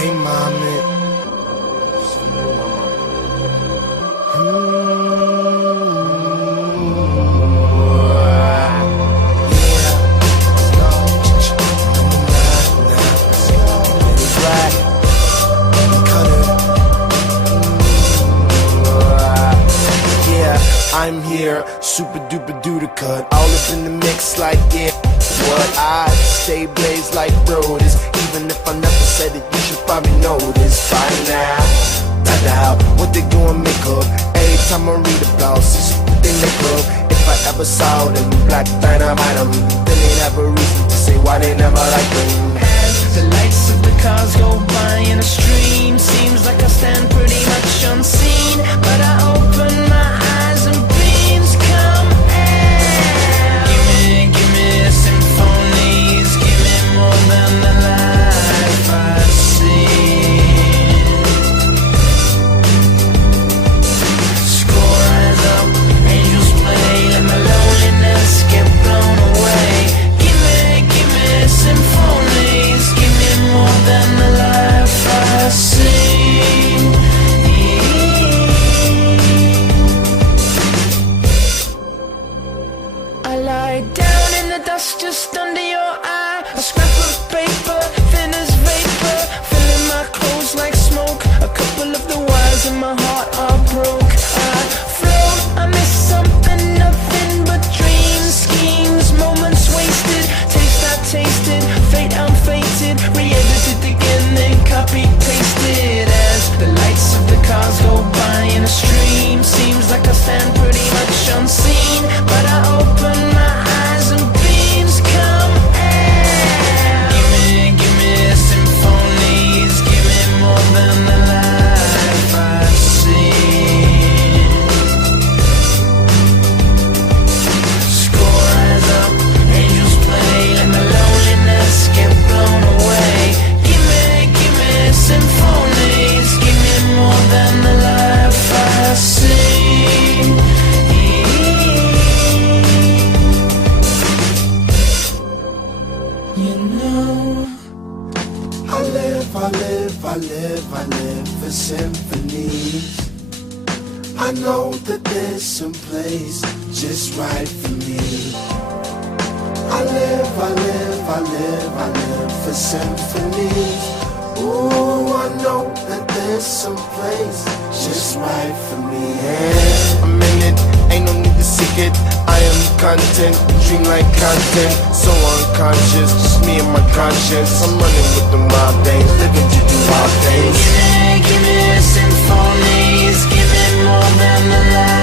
Hey, mommy. I'm here, super duper duper cut, all up in the mix like yeah. What I stay blazed like roadies, even if I never said it, you should probably know this by now. Doubt what they doing make up. Every time I read about this, what they make up. If I ever saw them black dynamite them, then they'd have a reason to say why they never like them. As the lights of the cars go by in a stream, seems like I stand pretty much unseen, but I open my eyes and beams come out. Give me symphonies, give me more than the life I've seen. Score rise up, angels play, let my loneliness get blown away. Give me symphonies, give me more than the life I've seen. I lie down in the dust just under your eye, a scrap of paper, thin as vapor, filling my clothes like smoke. A couple of the wires in my heart are broke. I float, I miss something, nothing but dreams, schemes, moments wasted, taste I tasted, fate I'm fated, re-edited again, then copy pasted. As the lights of the cars go by in a stream, seems like I stand pretty much unseen, but I open my eyes and beams come out. Give me symphonies, give me more than the life I've seen. Score rise up, angels play, let my loneliness get blown away. Give me symphonies, give me more than the life I've seen. You know, I live for symphonies. I know that there's some place just right for me. I live for symphonies. Ooh, I know that there's some place just right for me. Yeah, I'm in it, ain't no need to seek it. I am content, dream like content, so unconscious, just me and my conscience. I'm running with the wild things, living to do wild things. Give me symphonies, give me more than the life